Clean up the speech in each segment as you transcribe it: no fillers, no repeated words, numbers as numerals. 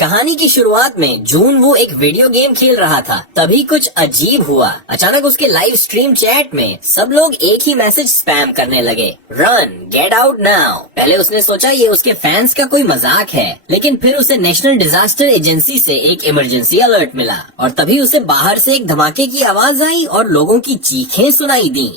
कहानी की शुरुआत में जून वो एक वीडियो गेम खेल रहा था। तभी कुछ अजीब हुआ। अचानक उसके लाइव स्ट्रीम चैट में सब लोग एक ही मैसेज स्पैम करने लगे, रन गेट आउट नाउ। पहले उसने सोचा ये उसके फैंस का कोई मजाक है, लेकिन फिर उसे नेशनल डिजास्टर एजेंसी से एक इमरजेंसी अलर्ट मिला और तभी उसे बाहर से एक धमाके की आवाज आई और लोगों की चीखें सुनाई दी।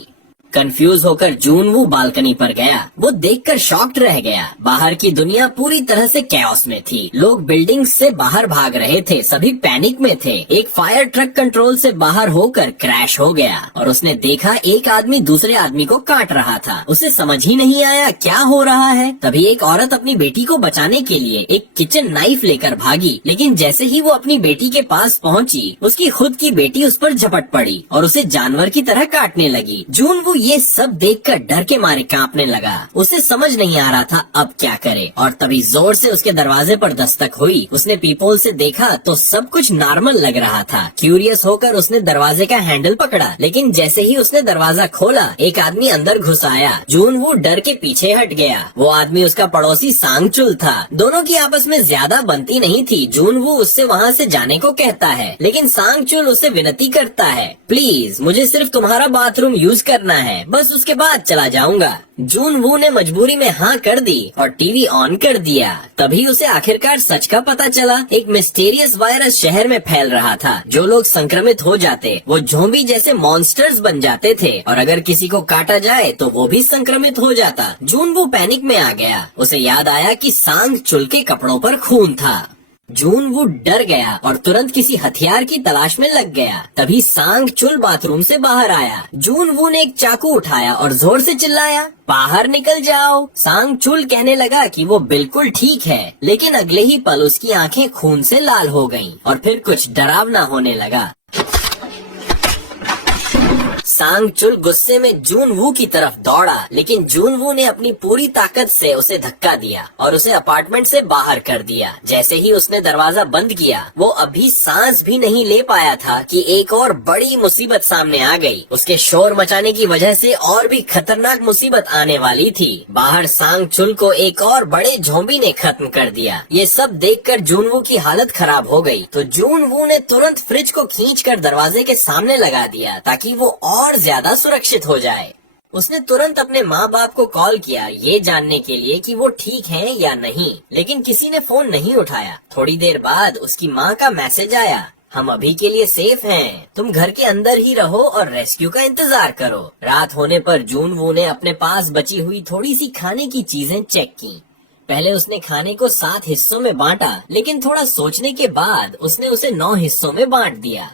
कंफ्यूज होकर जून वो बालकनी पर गया। वो देखकर शॉक्ड रह गया। बाहर की दुनिया पूरी तरह से कैओस में थी। लोग बिल्डिंग से बाहर भाग रहे थे, सभी पैनिक में थे। एक फायर ट्रक कंट्रोल से बाहर होकर क्रैश हो गया और उसने देखा एक आदमी दूसरे आदमी को काट रहा था। उसे समझ ही नहीं आया क्या हो रहा है। तभी एक औरत अपनी बेटी को बचाने के लिए एक किचन नाइफ लेकर भागी, लेकिन जैसे ही वो अपनी बेटी के पास पहुंची, उसकी खुद की बेटी उस पर झपट पड़ी और उसे जानवर की तरह काटने लगी। जून वो ये सब देखकर डर के मारे कांपने लगा। उसे समझ नहीं आ रहा था अब क्या करे और तभी जोर से उसके दरवाजे पर दस्तक हुई। उसने पीपोल से देखा तो सब कुछ नॉर्मल लग रहा था। क्यूरियस होकर उसने दरवाजे का हैंडल पकड़ा, लेकिन जैसे ही उसने दरवाजा खोला एक आदमी अंदर घुस आया। जून वो डर के पीछे हट गया। वो आदमी उसका पड़ोसी सांगचुल था। दोनों की आपस में ज्यादा बनती नहीं थी। जून वो उससे वहाँ से जाने को कहता है, लेकिन सांगचुल उसे विनती करता है, प्लीज मुझे सिर्फ तुम्हारा बाथरूम यूज करना है, बस उसके बाद चला जाऊंगा। जून वू ने मजबूरी में हाँ कर दी और टीवी ऑन कर दिया। तभी उसे आखिरकार सच का पता चला। एक मिस्टीरियस वायरस शहर में फैल रहा था। जो लोग संक्रमित हो जाते वो ज़ॉम्बी जैसे मॉन्स्टर्स बन जाते थे और अगर किसी को काटा जाए तो वो भी संक्रमित हो जाता। जून वू पैनिक में आ गया। उसे याद आया कि सांग चुल के कपड़ों पर खून था। जून वो डर गया और तुरंत किसी हथियार की तलाश में लग गया। तभी सांग चुल बाथरूम से बाहर आया। जून वो ने एक चाकू उठाया और जोर से चिल्लाया, बाहर निकल जाओ। सांग चुल कहने लगा कि वो बिल्कुल ठीक है, लेकिन अगले ही पल उसकी आंखें खून से लाल हो गईं और फिर कुछ डरावना होने लगा। सांग चुल गुस्से में जून वू की तरफ दौड़ा, लेकिन जून वू ने अपनी पूरी ताकत से उसे धक्का दिया और उसे अपार्टमेंट से बाहर कर दिया। जैसे ही उसने दरवाजा बंद किया, वो अभी सांस भी नहीं ले पाया था कि एक और बड़ी मुसीबत सामने आ गई। उसके शोर मचाने की वजह से और भी खतरनाक मुसीबत आने वाली थी। बाहर सांग चुल को एक और बड़े ज़ॉम्बी ने खत्म कर दिया। ये सब देखकर जून वू की हालत खराब हो गई, तो जून वू ने तुरंत फ्रिज को खींचकर दरवाजे के सामने लगा दिया ताकि वो और ज्यादा सुरक्षित हो जाए। उसने तुरंत अपने माँ बाप को कॉल किया ये जानने के लिए कि वो ठीक हैं या नहीं, लेकिन किसी ने फोन नहीं उठाया। थोड़ी देर बाद उसकी माँ का मैसेज आया, हम अभी के लिए सेफ हैं, तुम घर के अंदर ही रहो और रेस्क्यू का इंतजार करो। रात होने पर जून वू ने अपने पास बची हुई थोड़ी सी खाने की चीजें चेक की। पहले उसने खाने को 7 हिस्सों में बांटा, लेकिन थोड़ा सोचने के बाद उसने उसे 9 हिस्सों में बांट दिया।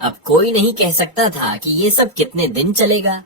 अब कोई नहीं कह सकता था कि ये सब कितने दिन चलेगा।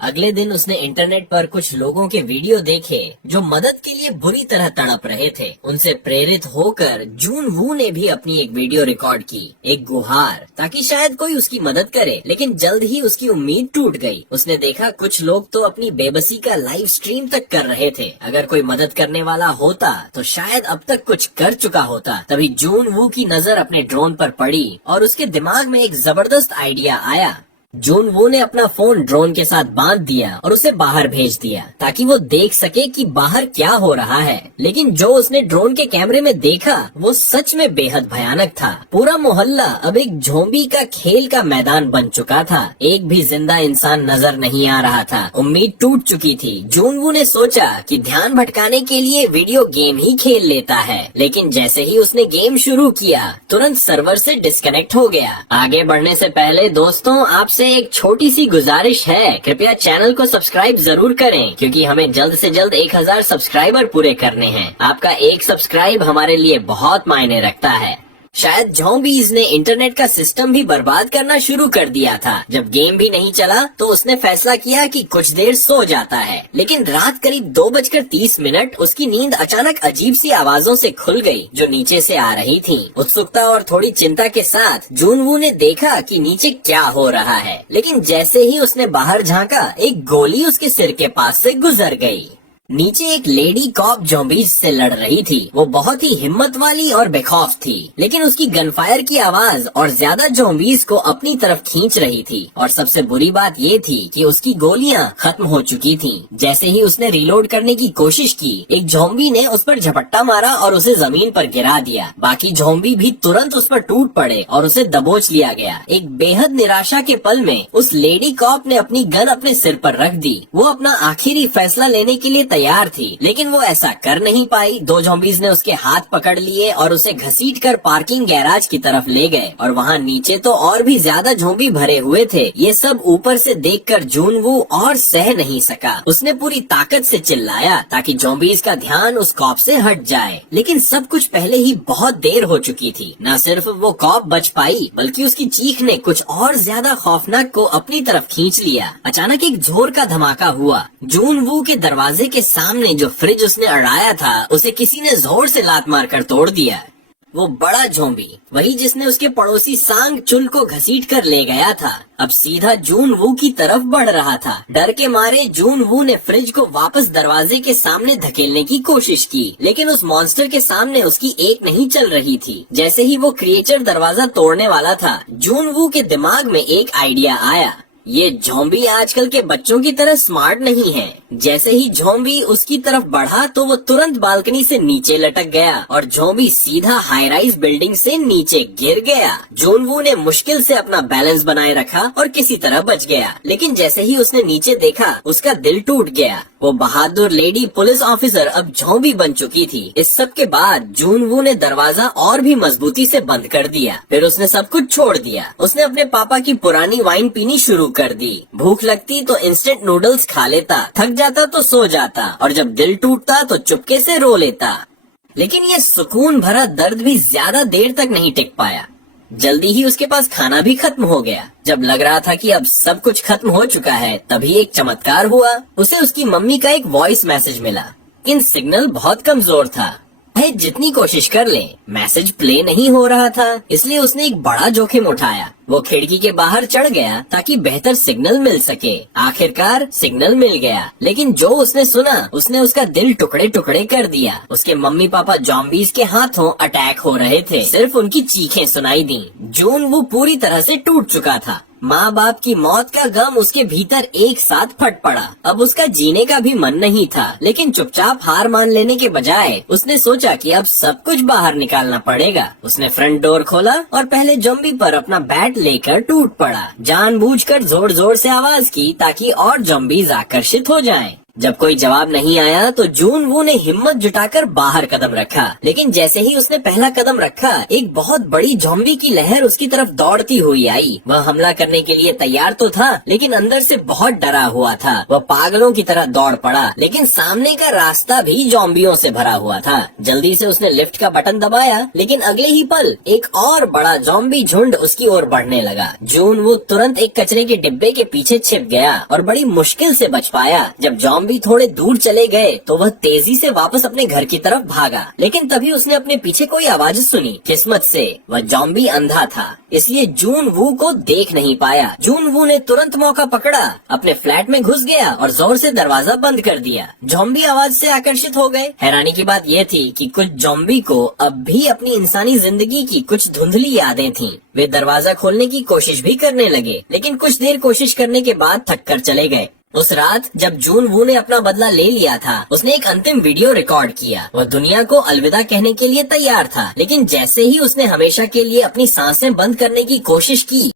अगले दिन उसने इंटरनेट पर कुछ लोगों के वीडियो देखे जो मदद के लिए बुरी तरह तड़प रहे थे। उनसे प्रेरित होकर जून वू ने भी अपनी एक वीडियो रिकॉर्ड की, एक गुहार, ताकि शायद कोई उसकी मदद करे। लेकिन जल्द ही उसकी उम्मीद टूट गई। उसने देखा कुछ लोग तो अपनी बेबसी का लाइव स्ट्रीम तक कर रहे थे। अगर कोई मदद करने वाला होता तो शायद अब तक कुछ कर चुका होता। तभी जून वू की नजर अपने ड्रोन पर पड़ी और उसके दिमाग में एक जबरदस्त आइडिया आया। जून वू ने अपना फोन ड्रोन के साथ बांध दिया और उसे बाहर भेज दिया ताकि वो देख सके कि बाहर क्या हो रहा है। लेकिन जो उसने ड्रोन के कैमरे में देखा वो सच में बेहद भयानक था। पूरा मोहल्ला अब एक ज़ॉम्बी का खेल का मैदान बन चुका था। एक भी जिंदा इंसान नजर नहीं आ रहा था। उम्मीद टूट चुकी थी। जून वू ने सोचा कि ध्यान भटकाने के लिए वीडियो गेम ही खेल लेता है, लेकिन जैसे ही उसने गेम शुरू किया तुरंत सर्वर से डिस्कनेक्ट हो गया। आगे बढ़ने से पहले दोस्तों आपसे एक छोटी सी गुजारिश है, कृपया चैनल को सब्सक्राइब जरूर करें क्योंकि हमें जल्द से जल्द 1000 सब्सक्राइबर पूरे करने हैं। आपका एक सब्सक्राइब हमारे लिए बहुत मायने रखता है। शायद ज़ॉम्बीज़ ने इंटरनेट का सिस्टम भी बर्बाद करना शुरू कर दिया था। जब गेम भी नहीं चला तो उसने फैसला किया कि कुछ देर सो जाता है। लेकिन रात करीब 2:30 उसकी नींद अचानक अजीब सी आवाजों से खुल गई जो नीचे से आ रही थी। उत्सुकता और थोड़ी चिंता के साथ जून वू ने देखा कि नीचे क्या हो रहा है, लेकिन जैसे ही उसने बाहर झांका एक गोली उसके सिर के पास से गुजर गई। नीचे एक लेडी कॉप ज़ॉम्बीज से लड़ रही थी। वो बहुत ही हिम्मत वाली और बेखौफ थी, लेकिन उसकी गनफायर की आवाज और ज्यादा ज़ॉम्बीज को अपनी तरफ खींच रही थी। और सबसे बुरी बात ये थी कि उसकी गोलियां खत्म हो चुकी थीं। जैसे ही उसने रीलोड करने की कोशिश की, एक ज़ॉम्बी ने उस पर झपट्टा मारा और उसे जमीन पर गिरा दिया। बाकी ज़ॉम्बी भी तुरंत उस पर टूट पड़े और उसे दबोच लिया गया। एक बेहद निराशा के पल में उस लेडी कॉप ने अपनी गन अपने सिर पर रख दी। वो अपना आखिरी फैसला लेने के लिए तैयार थी, लेकिन वो ऐसा कर नहीं पाई। दो ज़ॉम्बीज ने उसके हाथ पकड़ लिए और उसे घसीटकर पार्किंग गैराज की तरफ ले गए। और वहाँ नीचे तो और भी ज्यादा ज़ॉम्बी भरे हुए थे। ये सब ऊपर से देखकर जूनवू और सह नहीं सका। उसने पूरी ताकत से चिल्लाया ताकि ज़ॉम्बीज का ध्यान उस कॉप से हट जाए, लेकिन सब कुछ पहले ही बहुत देर हो चुकी थी। न सिर्फ वो कॉप बच पाई, बल्कि उसकी चीख ने कुछ और ज्यादा खौफनाक को अपनी तरफ खींच लिया। अचानक एक जोर का धमाका हुआ। जूनवू के दरवाजे के सामने जो फ्रिज उसने अड़ाया था, उसे किसी ने जोर से लात मारकर तोड़ दिया। वो बड़ा ज़ॉम्बी, वही जिसने उसके पड़ोसी सांग चुल को घसीट कर ले गया था, अब सीधा जूनवू की तरफ बढ़ रहा था। डर के मारे जूनवू ने फ्रिज को वापस दरवाजे के सामने धकेलने की कोशिश की, लेकिन उस मॉन्स्टर के सामने उसकी एक नहीं चल रही थी। जैसे ही वो क्रिएचर दरवाजा तोड़ने वाला था, जूनवू के दिमाग में एक आइडिया आया। ये ज़ॉम्बी आजकल के बच्चों की तरह स्मार्ट नहीं है। जैसे ही ज़ॉम्बी उसकी तरफ बढ़ा तो वो तुरंत बालकनी से नीचे लटक गया और ज़ॉम्बी सीधा हाई राइज बिल्डिंग से नीचे गिर गया। जूनवू ने मुश्किल से अपना बैलेंस बनाए रखा और किसी तरह बच गया, लेकिन जैसे ही उसने नीचे देखा, उसका दिल टूट गया। वो बहादुर लेडी पुलिस ऑफिसर अब ज़ॉम्बी बन चुकी थी। इस सब के बाद जूनवू ने दरवाजा और भी मजबूती से बंद कर दिया। फिर उसने सब कुछ छोड़ दिया। उसने अपने पापा की पुरानी वाइन पीनी शुरू कर दी। भूख लगती तो इंस्टेंट नूडल्स खा लेता, थक जाता तो सो जाता, और जब दिल टूटता तो चुपके से रो लेता। लेकिन ये सुकून भरा दर्द भी ज्यादा देर तक नहीं टिक पाया। जल्दी ही उसके पास खाना भी खत्म हो गया। जब लग रहा था कि अब सब कुछ खत्म हो चुका है, तभी एक चमत्कार हुआ। उसे उसकी मम्मी का एक वॉइस मैसेज मिला। इन सिग्नल बहुत कमजोर था, जितनी कोशिश कर ले मैसेज प्ले नहीं हो रहा था। इसलिए उसने एक बड़ा जोखिम उठाया। वो खिड़की के बाहर चढ़ गया ताकि बेहतर सिग्नल मिल सके। आखिरकार सिग्नल मिल गया, लेकिन जो उसने सुना, उसने उसका दिल टुकड़े टुकड़े कर दिया। उसके मम्मी पापा ज़ॉम्बीज के हाथों अटैक हो रहे थे। सिर्फ उनकी चीखें सुनाई दी। जूनवू पूरी तरह से टूट चुका था। माँ बाप की मौत का गम उसके भीतर एक साथ फट पड़ा। अब उसका जीने का भी मन नहीं था, लेकिन चुपचाप हार मान लेने के बजाय उसने सोचा कि अब सब कुछ बाहर निकालना पड़ेगा। उसने फ्रंट डोर खोला और पहले ज़ॉम्बी पर अपना बैट लेकर टूट पड़ा। जानबूझकर जोर जोर से आवाज की ताकि और ज़ॉम्बीज आकर्षित हो जाएं। जब कोई जवाब नहीं आया तो जूनवू ने हिम्मत जुटाकर बाहर कदम रखा, लेकिन जैसे ही उसने पहला कदम रखा, एक बहुत बड़ी ज़ॉम्बी की लहर उसकी तरफ दौड़ती हुई आई। वह हमला करने के लिए तैयार तो था, लेकिन अंदर से बहुत डरा हुआ था। वह पागलों की तरह दौड़ पड़ा, लेकिन सामने का रास्ता भी ज़ॉम्बियों से भरा हुआ था। जल्दी से उसने लिफ्ट का बटन दबाया, लेकिन अगले ही पल एक और बड़ा ज़ॉम्बी झुंड उसकी ओर बढ़ने लगा। जूनवू तुरंत एक कचरे के डिब्बे के पीछे छिप गया और बड़ी मुश्किल से बच पाया। जब ज़ॉम्बी थोड़े दूर चले गए तो वह तेजी से वापस अपने घर की तरफ भागा, लेकिन तभी उसने अपने पीछे कोई आवाज सुनी। किस्मत से वह ज़ॉम्बी अंधा था, इसलिए जूनवू को देख नहीं पाया। जूनवू ने तुरंत मौका पकड़ा, अपने फ्लैट में घुस गया और जोर से दरवाजा बंद कर दिया। ज़ॉम्बी आवाज से आकर्षित हो गए। हैरानी की बात यह थी कि कुछ ज़ॉम्बी को अब भी अपनी इंसानी जिंदगी की कुछ धुंधली यादें थीं। वे दरवाजा खोलने की कोशिश भी करने लगे, लेकिन कुछ देर कोशिश करने के बाद थक कर चले गए। उस रात जब जूनवू ने अपना बदला ले लिया था, उसने एक अंतिम वीडियो रिकॉर्ड किया। वह दुनिया को अलविदा कहने के लिए तैयार था, लेकिन जैसे ही उसने हमेशा के लिए अपनी सांसें बंद करने की कोशिश की,